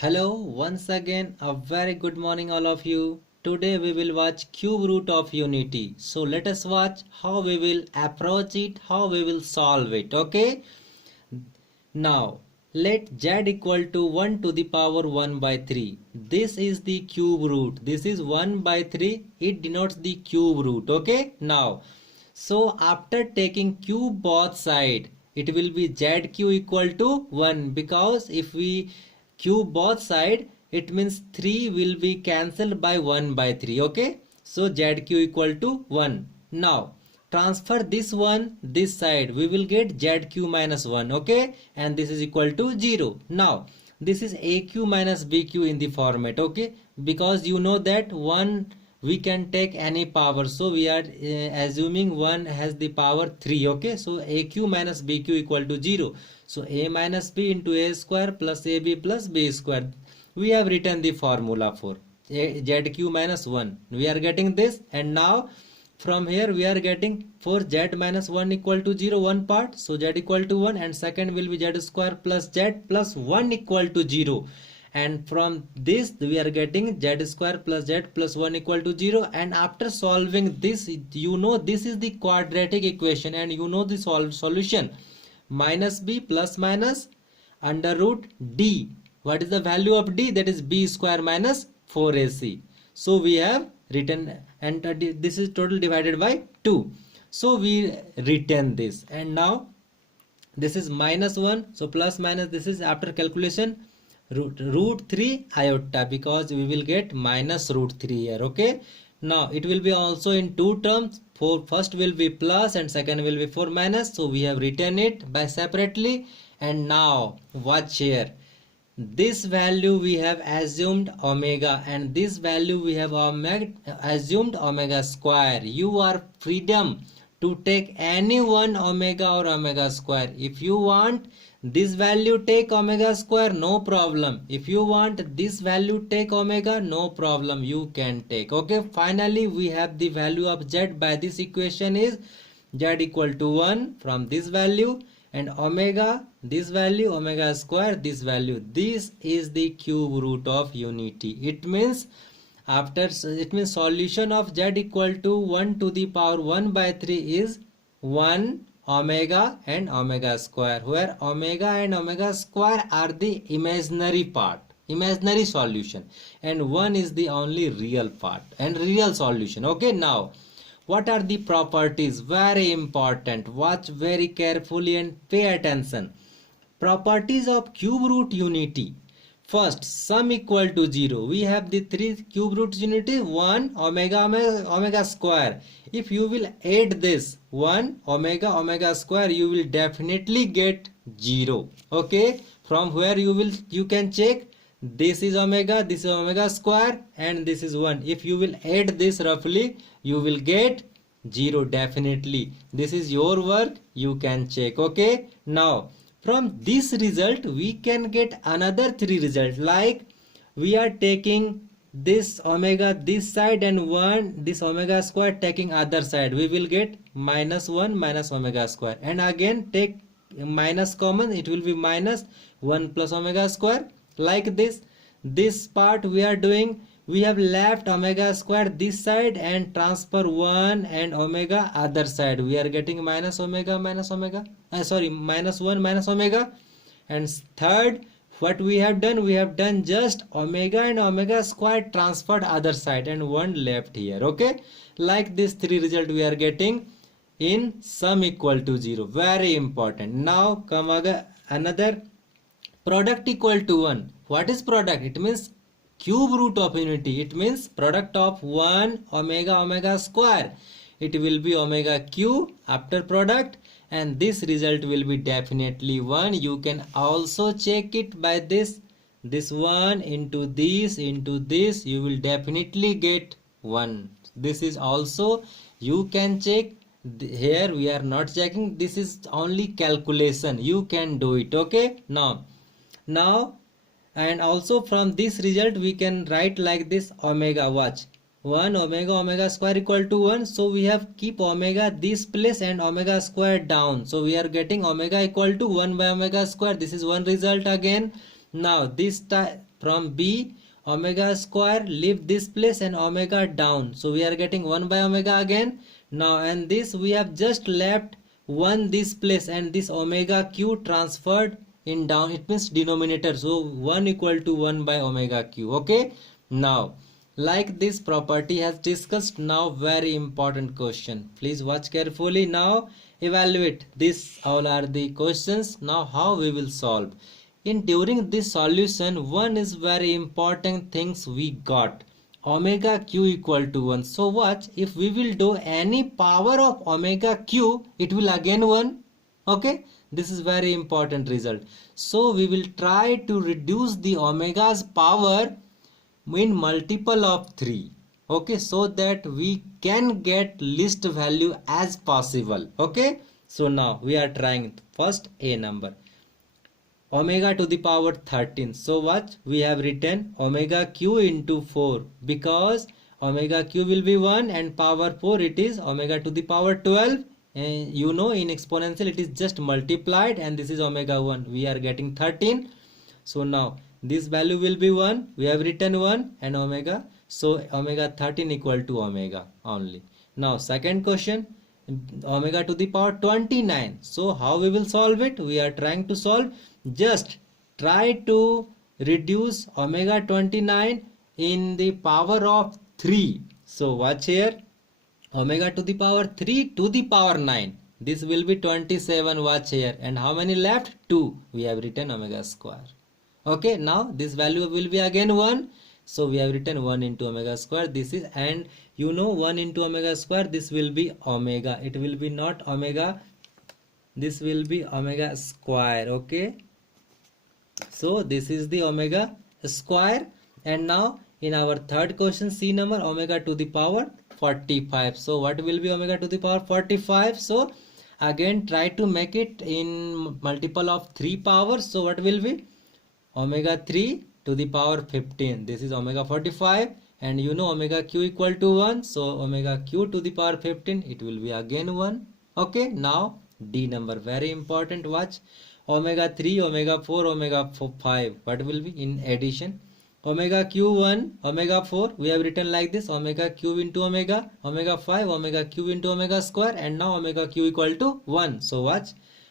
Hello, once again, a very good morning, all of you. Today we will watch cube root of unity. So let us watch how we will approach it, how we will solve it. Okay. Now let z equal to 1 to the power 1 by 3. This is the cube root. This is 1 by 3. It denotes the cube root. Okay. Now, so after taking cube both side, it will be zq equal to 1, because if we cube both side, it means 3 will be cancelled by 1 by 3. Okay. So zq equal to 1. Now transfer this one this side, we will get zq minus 1. Okay, and this is equal to 0. Now this is aq minus bq in the format. Okay, because you know that 1 we can take any power, so we are assuming 1 has the power 3. Okay, so aq minus bq equal to 0. So a minus b into a square plus ab plus b square, we have written the formula for zq minus 1. We are getting this, and now from here we are getting for z minus 1 equal to 0 one part, so z equal to 1, and second will be z square plus z plus 1 equal to 0, and from this we are getting z square plus z plus 1 equal to 0. And after solving this, you know this is the quadratic equation, and you know the solution minus b plus minus under root d. What is the value of d? That is b square minus 4ac. So we have written, and this is total divided by 2. So we written this, and now this is minus 1, so plus minus, this is after calculation root 3 iota, because we will get minus root 3 here. Okay, now it will be also in two terms. For first will be plus and second will be for minus, so we have written it by separately. And now watch here, this value we have assumed omega, and this value we have assumed omega square. You are freedom to take any one omega or omega square. If you want this value, take omega square, no problem. If you want this value, take omega, no problem, you can take. Okay, finally we have the value of z by this equation is z equal to 1 from this value, and omega this value, omega square this value. This is the cube root of unity. It means solution of z equal to 1 to the power 1 by 3 is 1 omega and omega square, where omega and omega square are the imaginary part, imaginary solution, and 1 is the only real part and real solution. Okay, now what are the properties? Very important. Watch very carefully and pay attention. Properties of cube root unity. First, sum equal to 0. We have the three cube root unity, 1 omega omega square. If you will add this 1 omega square, you will definitely get 0. Okay, from where you can check, this is omega, this is omega square, and this is 1. If you will add this roughly, you will get 0 definitely. This is your work, you can check. Okay, now from this result we can get another three results, like we are taking this omega this side and 1 this omega square taking other side, we will get minus 1 minus omega square, and again take minus common, it will be minus 1 plus omega square. Like this part we are doing, we have left omega square this side and transfer 1 and omega other side, we are getting minus omega minus omega, minus 1 minus omega. And third, what we have done just omega and omega square transferred other side and 1 left here. Okay, like this three result we are getting in sum equal to 0. Very important. Now come again another, product equal to 1. What is product? It means cube root of unity. It means product of 1 omega square. It will be omega cube after product, and this result will be definitely 1. You can also check it by this 1 into this, you will definitely get 1. This is also you can check. Here we are not checking, this is only calculation, you can do it. Okay, now and also from this result we can write like this omega. Watch, 1 omega square equal to 1, so we have keep omega this place and omega square down, so we are getting omega equal to 1 by omega square. This is one result again. Now this from B, omega square leave this place and omega down. So we are getting 1 by omega again. Now and this we have just left 1 this place and this omega q transferred in down, it means denominator. So 1 equal to 1 by omega q. Okay. Now like this property has discussed, now very important question. Please watch carefully. Now evaluate this. All are the questions. Now how we will solve. In during this solution, one is very important things we got. Omega q equal to 1. So watch, if we will do any power of omega q, it will again 1. Okay, this is very important result. So we will try to reduce the omega's power in multiple of 3. Okay, so that we can get least value as possible. Okay, so now we are trying first a number, omega to the power 13. So what we have written, omega q into 4, because omega q will be 1 and power 4 it is omega to the power 12. And you know in exponential it is just multiplied, and this is omega 1, we are getting 13. So now this value will be 1, we have written 1 and omega, so omega 13 equal to omega only. Now second question, omega to the power 29. So how we will solve it? We are trying to solve, just try to reduce omega 29 in the power of 3. So watch here, omega to the power 3 to the power 9, this will be 27. Watch here, and how many left? 2. We have written omega square. Okay, now this value will be again 1, so we have written 1 into omega square. This is, and you know 1 into omega square, this will be omega, it will be not omega, this will be omega square. Okay, so this is the omega square. And now in our third question, C number, omega to the power 45. So what will be omega to the power 45? So again try to make it in multiple of 3 powers. So what will be omega 3 to the power 15, this is omega 45, and you know omega q equal to 1, so omega q to the power 15, it will be again 1. Okay, now D number, very important. Watch, omega 3, omega 4, omega 5, what will be in addition? Omega q1, omega 4, we have written like this, omega q into omega, omega 5, omega q into omega square, and now omega q equal to 1. So watch,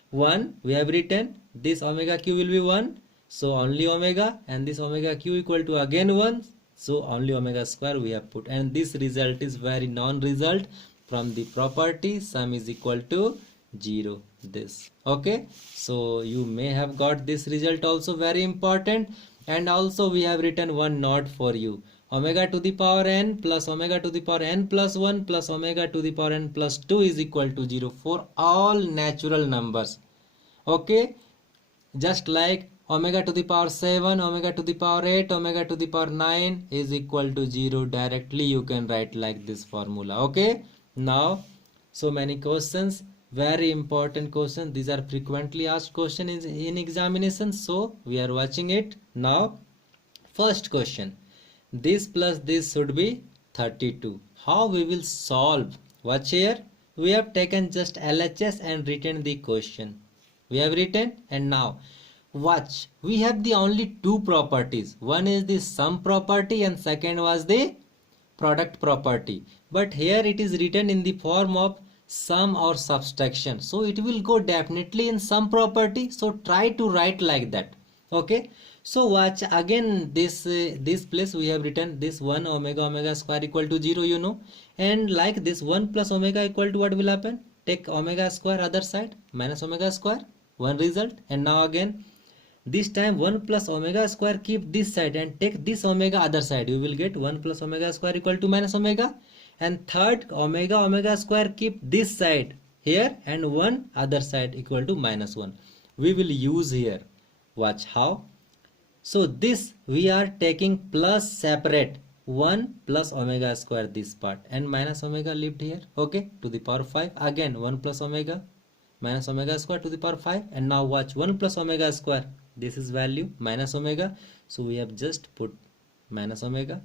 1 we have written, this omega q will be 1, so only omega, and this omega q equal to again 1, so only omega square we have put, and this result is very non-result from the property sum is equal to 0, this. Okay, so you may have got this result also, very important. And also we have written one note for you, omega to the power n plus omega to the power n plus 1 plus omega to the power n plus 2 is equal to 0 for all natural numbers. Okay, just like omega to the power 7, omega to the power 8, omega to the power 9 is equal to 0, directly you can write like this formula. Okay, now so many questions, very important question, these are frequently asked question in examination, so we are watching it. Now first question, this plus this should be 32. How we will solve? Watch here, we have taken just LHS and written the question, we have written. And now watch, we have the only two properties, one is the sum property and second was the product property, but here it is written in the form of sum or subtraction, so it will go definitely in sum property, so try to write like that. Okay, so watch again, this place we have written this 1 omega square equal to 0, you know, and like this 1 plus omega equal to what will happen, take omega square other side minus omega square, one result. And now again this time 1 plus omega square keep this side and take this omega other side, you will get 1 plus omega square equal to minus omega. And third, omega square keep this side here and 1 other side equal to minus 1, we will use here. Watch how. So this we are taking plus separate, 1 plus omega square this part and minus omega lived here. Okay, to the power 5, again 1 plus omega minus omega square to the power 5. And now watch, 1 plus omega square, this is value minus omega, so we have just put minus omega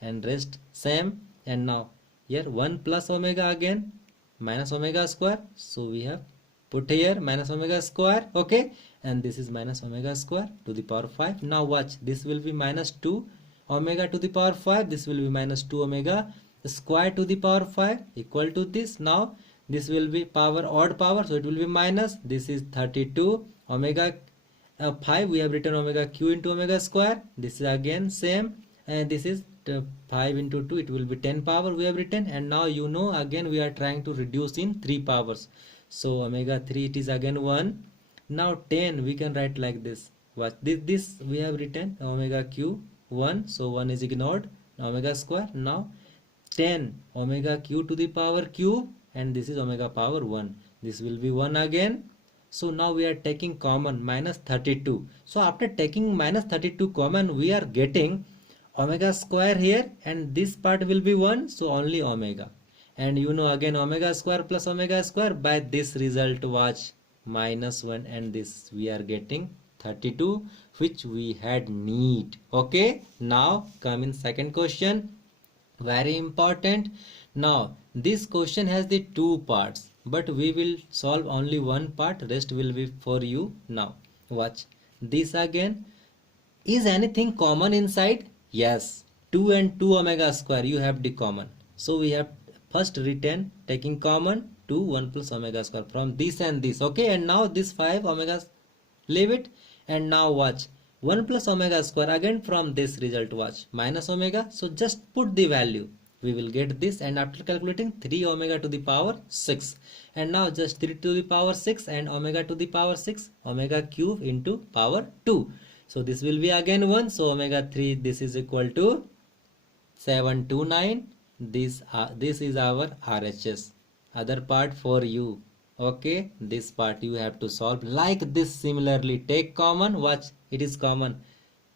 and rest same. And now here 1 plus omega again minus omega square, so we have put here minus omega square. Okay, and this is minus omega square to the power 5. Now watch, this will be minus 2 omega to the power 5, this will be minus 2 omega square to the power 5 equal to this. Now this will be power odd power, so it will be minus, this is 32 omega 5, we have written omega q into omega square, this is again same, and this is 5 into 2, it will be 10 power we have written. And now you know, again we are trying to reduce in 3 powers, so omega 3 it is again 1. Now 10 we can write like this. What this we have written omega q 1, so 1 is ignored, omega square. Now 10 omega q to the power cube, and this is omega power 1, this will be 1 again. So now we are taking common minus 32. So after taking minus 32 common, we are getting omega square here, and this part will be 1, so only omega. And you know, again omega square plus omega square, by this result was minus 1, and this we are getting 32, which we had need. Okay, now come in second question, very important. Now this question has the two parts, but we will solve only one part, rest will be for you. Now watch this again. Is anything common inside? Yes, 2 and 2 omega square you have the common, so we have first written taking common 2 1 plus omega square from this and this. Okay, and now this 5 omega leave it, and now watch 1 plus omega square again from this result, watch minus omega, so just put the value, we will get this. And after calculating 3 omega to the power 6, and now just 3 to the power 6 and omega to the power 6, omega cube into power 2, so this will be again 1, so omega 3 this is equal to 729. This is our RHS. Other part for you. Okay, this part you have to solve like this. Similarly, take common, watch it is common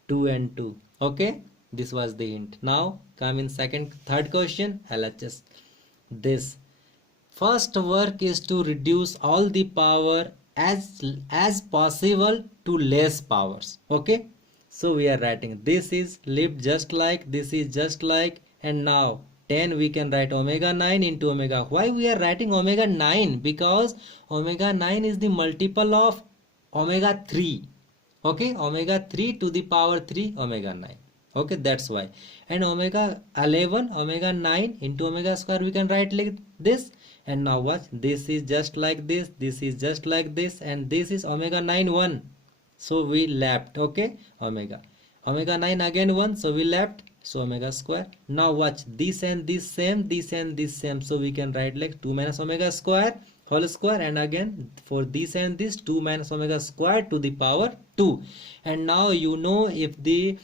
2 and 2. Okay, this was the hint. Now come in third question, LHS. This first work is to reduce all the power as possible to less powers. Okay, so we are writing this is lived just like, this is just like, and now 10 we can write omega 9 into omega. Why we are writing omega 9? Because omega 9 is the multiple of omega 3. Okay, omega 3 to the power 3 omega 9. Okay, that's why. And omega 11 omega 9 into omega square we can write like this. And now watch, this is just like this, this is just like this, and this is omega 9 1, so we left. Okay, omega 9 again 1, so we left, so omega square. Now watch, this and this same, this and this same, so we can write like 2 minus omega square whole square, and again for this and this 2 minus omega square to the power 2. And now you know, if the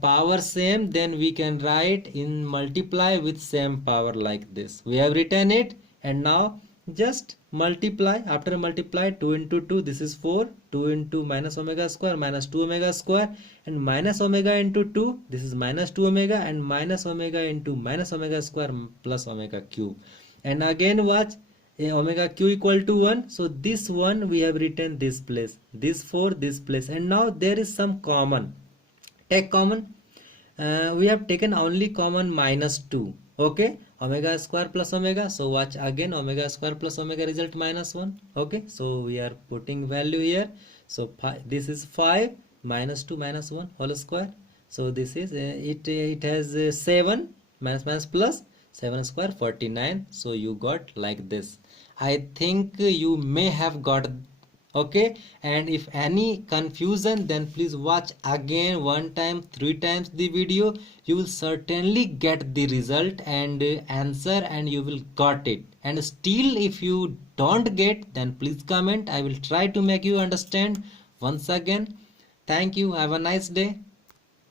power same, then we can write in multiply with same power like this. We have written it, and now just multiply. After multiply 2 into 2, this is 4, 2 into minus omega square minus 2 omega square, and minus omega into 2, this is minus 2 omega, and minus omega into minus omega square plus omega cube. And again watch, omega q equal to 1, so this 1 we have written this place, this 4 this place, and now there is some common. Take common. We have taken only common minus 2. Okay, omega square plus omega, so watch again, omega square plus omega result minus 1. Okay, so we are putting value here, so this is 5 minus 2 minus 1 whole square, so this is it has 7 minus plus 7 square 49, so you got like this. I think you may have got. Okay, and if any confusion, then please watch again 1 time 3 times the video, you will certainly get the result and answer, and you will got it. And still if you don't get, then please comment, I will try to make you understand. Once again, thank you, have a nice day.